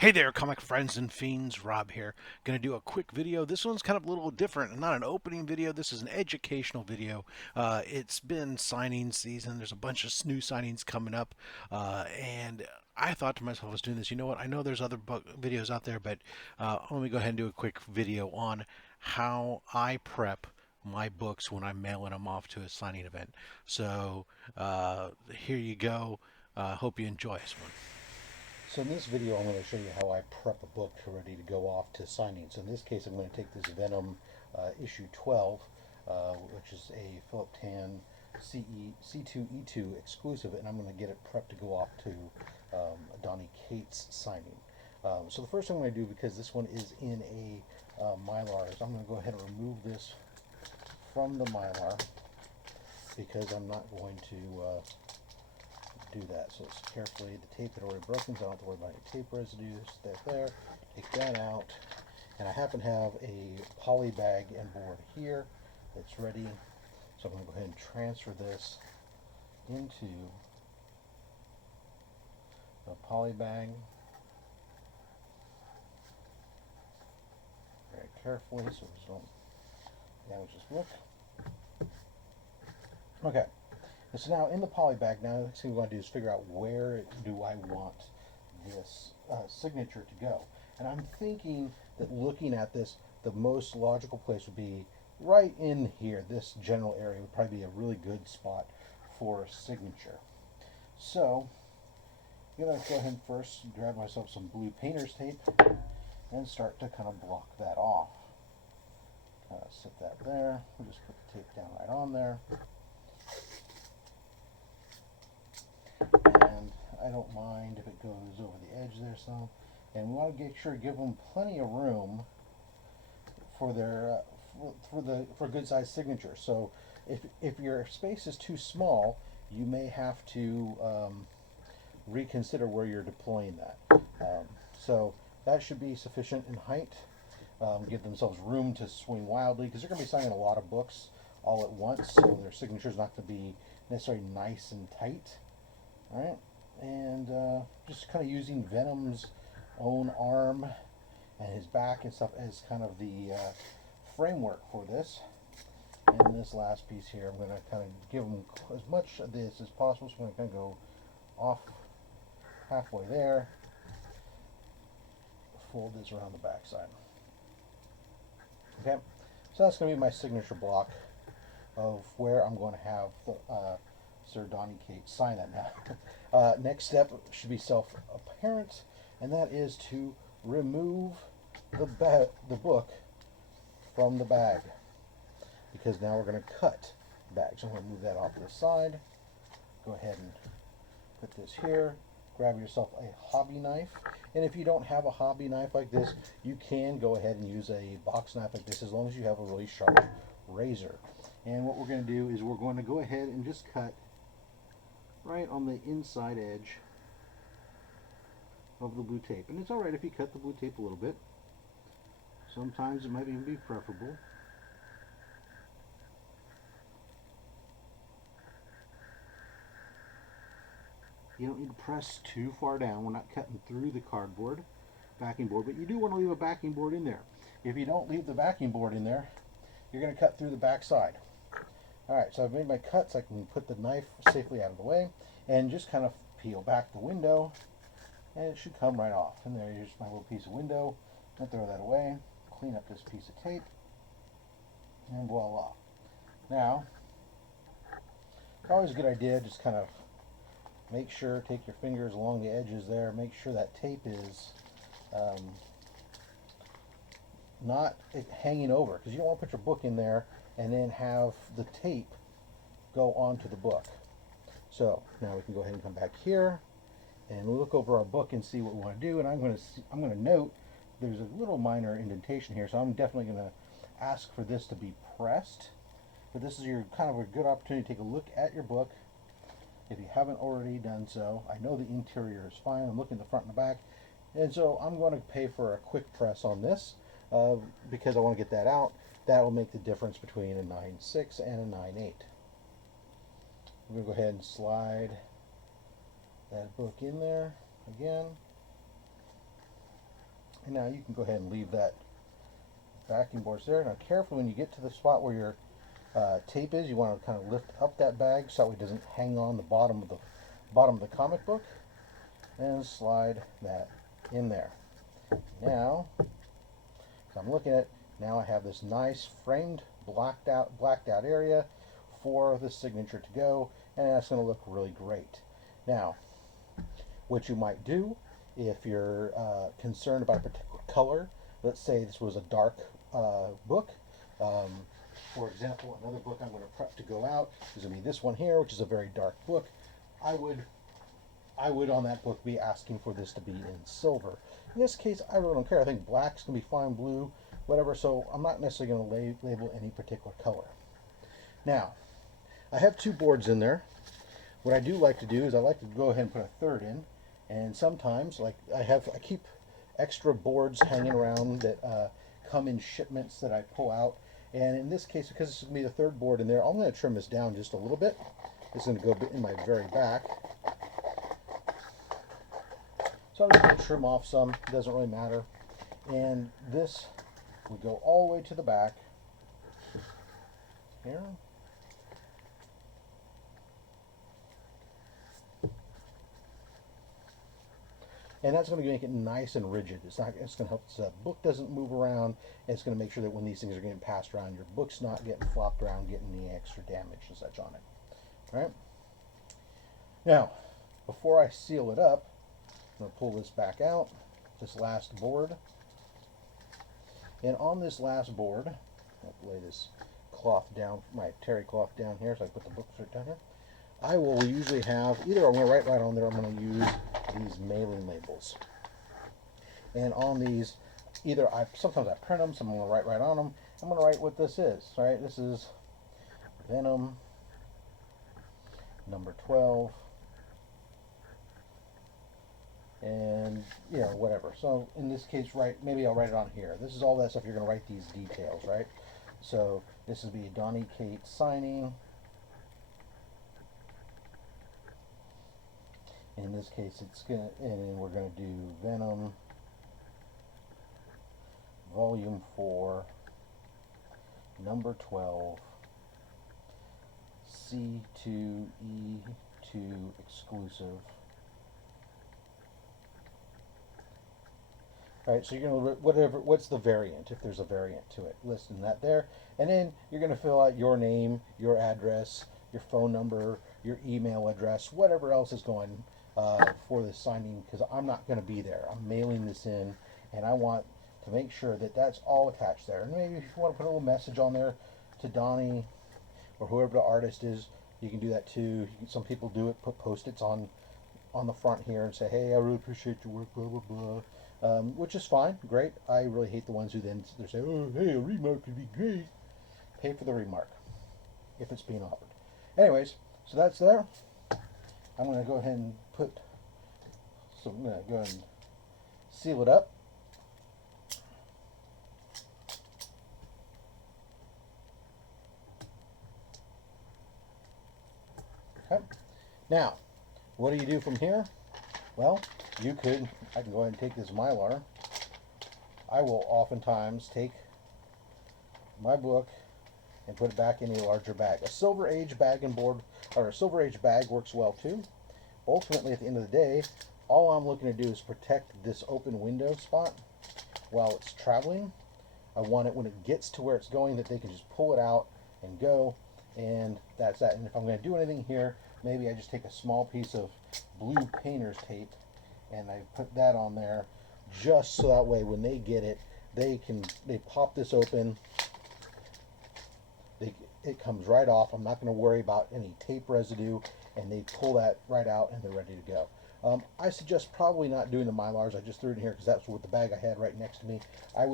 Hey there, comic friends and fiends. Rob here. Going to do a quick video. This one's kind of a little different. Not an opening video. This is an educational video. It's been signing season. There's a bunch of new signings coming up, and I thought to myself, I was doing this. You know what? I know there's other book videos out there, but let me go ahead and do a quick video on how I prep my books when I'm mailing them off to a signing event. So here you go. Hope you enjoy this one. So in this video, I'm going to show you how I prep a book ready to go off to signings. In this case, I'm going to take this Venom issue 12, which is a Philip Tan C2E2 exclusive, and I'm going to get it prepped to go off to a Donny Cates signing. So the first thing I'm going to do, because this one is in a Mylar, is I'm going to go ahead and remove this from the Mylar because I'm not going to do that. So it's carefully, the tape had already broken, so I don't have to worry about any tape residues. That's there. Take that out. And I happen to have a poly bag and board here that's ready. So I'm going to go ahead and transfer this into the poly bag very carefully so we don't damage this book. Okay. And so now in the poly bag, now the next thing we want to do is figure out where do I want this signature to go. And I'm thinking that looking at this, the most logical place would be right in here. This general area would probably be a really good spot for a signature. So I'm going to go ahead and first grab myself some blue painter's tape and start to kind of block that off. Set that there. We'll just put the tape down right on there. And I don't mind if it goes over the edge there some. And we want to make sure to give them plenty of room for their for a good sized signature. So if your space is too small, you may have to reconsider where you're deploying that. So that should be sufficient in height. Give themselves room to swing wildly because they're going to be signing a lot of books all at once, so their signature's not going to be necessarily nice and tight. All right, and just kind of using Venom's own arm and his back and stuff as kind of the framework for this. And this last piece here, I'm going to kind of give them as much of this as possible. So I'm going to go off halfway there, fold this around the back side. Okay, so that's going to be my signature block of where I'm going to have the, Sir Donny Cates sign it now. Next step should be self-apparent, and that is to remove the book from the bag, because now we're going to cut the bag. So I'm going to move that off to the side. Go ahead and put this here. Grab yourself a hobby knife, and if you don't have a hobby knife like this, you can go ahead and use a box knife like this as long as you have a really sharp razor. And what we're going to do is we're going to go ahead and just cut right on the inside edge of the blue tape. And it's alright if you cut the blue tape a little bit. Sometimes it might even be preferable. You don't need to press too far down. We're not cutting through the cardboard, backing board, but you do want to leave a backing board in there. If you don't leave the backing board in there, you're going to cut through the back side. Alright, so I've made my cuts. I can put the knife safely out of the way and just kind of peel back the window, and it should come right off. And there's my little piece of window. I'll throw that away, clean up this piece of tape, and voila. Now, it's always a good idea, just kind of make sure, take your fingers along the edges there, make sure that tape is not hanging over, because you don't want to put your book in there and then have the tape go onto the book. So now we can go ahead and come back here and look over our book and see what we want to do. And I'm going to note there's a little minor indentation here, so I'm definitely going to ask for this to be pressed. But this is your kind of a good opportunity to take a look at your book if you haven't already done so. I know the interior is fine. I'm looking at the front and the back, and so I'm going to pay for a quick press on this because I want to get that out. That will make the difference between a 9.6 and a 9.8. I'm going to go ahead and slide that book in there again. And now you can go ahead and leave that backing boards there. Now carefully, when you get to the spot where your tape is, you want to kind of lift up that bag so it doesn't hang on the bottom of the comic book, and slide that in there. Now, so I'm looking at, now I have this nice framed blacked out area for the signature to go, and that's going to look really great. Now, what you might do if you're concerned about a particular color, let's say this was a dark book. Um, for example, another book I'm going to prep to go out is going to be this one here, which is a very dark book. I would on that book be asking for this to be in silver. In this case, I really don't care. I think black's going to be fine, blue, whatever, so I'm not necessarily going to label any particular color. Now, I have two boards in there. What I do like to do is I like to go ahead and put a third in, and sometimes, like I keep extra boards hanging around that come in shipments that I pull out. And in this case, because this is going to be the third board in there, I'm going to trim this down just a little bit. It's going to go in my very back. So I'm just going to trim off some, it doesn't really matter. And this would go all the way to the back here. And that's going to make it nice and rigid. It's going to help the book doesn't move around, and it's going to make sure that when these things are getting passed around, your book's not getting flopped around, getting any extra damage and such on it. All right? Now, before I seal it up, I'm going to pull this back out, this last board. And on this last board, I'll lay this cloth down, my terry cloth down here, so I put the books right down here. I will usually have, either I'm going to write right on there, I'm going to use these mailing labels. And on these, sometimes I print them, so I'm going to write right on them. I'm going to write what this is, right? This is Venom, number 12, and, you know, whatever. So in this case, maybe I'll write it on here. This is all that stuff you're going to write these details, right? So this would be Donnie Kate signing. In this case, and we're gonna do Venom, Volume 4, number 12, C2E2 exclusive. All right, so you're gonna what's the variant, if there's a variant to it, listing that there, and then you're gonna fill out your name, your address, your phone number, your email address, whatever else is going for this signing, because I'm not going to be there. I'm mailing this in, and I want to make sure that that's all attached there. And maybe if you want to put a little message on there to Donnie or whoever the artist is, you can do that too. Some people do it, put Post-its on the front here and say, hey, I really appreciate your work, blah, blah, blah, which is fine, great. I really hate the ones who then say, oh, hey, a remark would be great. Pay for the remark if it's being offered. Anyways, so that's there. I'm going to go ahead and I'm going to go ahead and seal it up. Okay. Now, what do you do from here? Well, I can go ahead and take this Mylar. I will oftentimes take my book and put it back in a larger bag. A Silver Age bag and board, or a Silver Age bag works well too. Ultimately, at the end of the day, all I'm looking to do is protect this open window spot while it's traveling. I want it when it gets to where it's going that they can just pull it out and go, and that's that. And if I'm going to do anything here, maybe I just take a small piece of blue painter's tape and I put that on there just so that way when they get it, they pop this open, it comes right off. I'm not going to worry about any tape residue, and they pull that right out and they're ready to go. I suggest probably not doing the Mylars. I just threw it in here because that's what the bag I had right next to me. I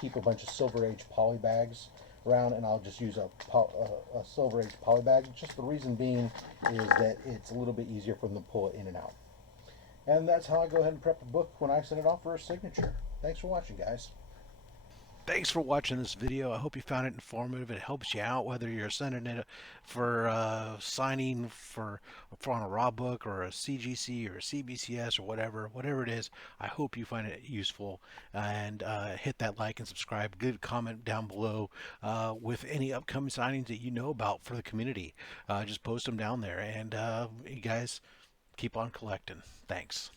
keep a bunch of Silver Age poly bags around, and I'll just use a Silver Age poly bag. Just the reason being is that it's a little bit easier for them to pull it in and out. And that's how I go ahead and prep a book when I send it off for a signature. Thanks for watching, guys. Thanks for watching this video. I hope you found it informative. It helps you out whether you're sending it for signing for on a raw book or a CGC or a CBCS or whatever it is. I hope you find it useful, and hit that like and subscribe. Good comment down below with any upcoming signings that you know about for the community. Just post them down there, and you guys keep on collecting. Thanks.